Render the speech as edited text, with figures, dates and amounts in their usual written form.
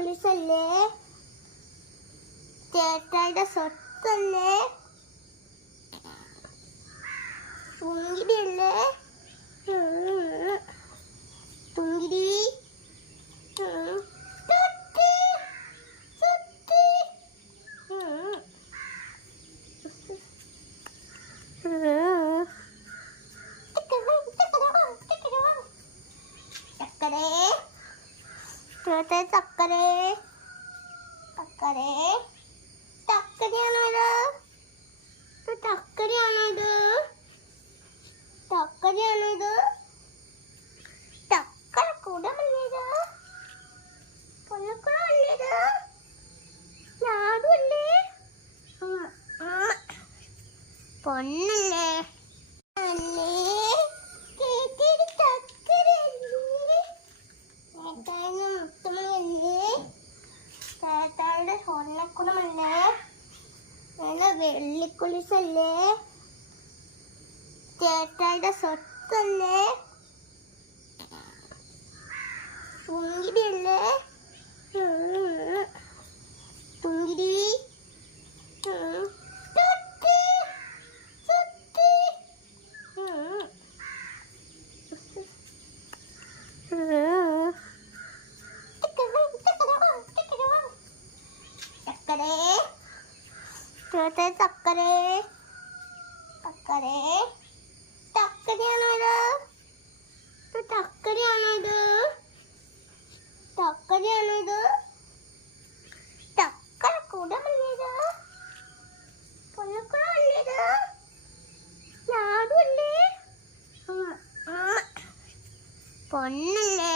വെള്ളിക്കുളിസല്ലേ? ചേട്ടായുടെ സ്വത്തല്ലേ? തുങ്കിടിയല്ലേ? തുങ്കിടി ചക്കരേ ചക്കരേ ചക്കരേ ചക്കരയാണോ ഇത്? ചക്കരയാണോ ഇത്? ചക്കരയാണോ ഇത്? ചക്കര കൂടമല്ലേ ഇത്? പൊന്നക്കുടമല്ലേ ഇത്? ലാഡുവല്ലേ? പൊന്നല്ലേ? ചേട്ടായുടെ സ്വർണ്ണക്കുടമല്ലേ? വെള്ളിക്കുളിസല്ലേ? ചേട്ടായുടെ സ്വത്തല്ലേ? തുങ്കിടിയല്ലേ? തുങ്കിടി ചക്കരേ ചക്കരേ ചക്കരേ ചക്കരയാണോ ഇത്? ചക്കരയാണോ ഇത്? ചക്കരയാണോ ഇത്? ചക്കര കൂടമല്ലേ ഇത്? പൊന്നക്കുടമല്ലേ ഇത്? ലാഡുവല്ലേ? പൊന്നല്ലേ?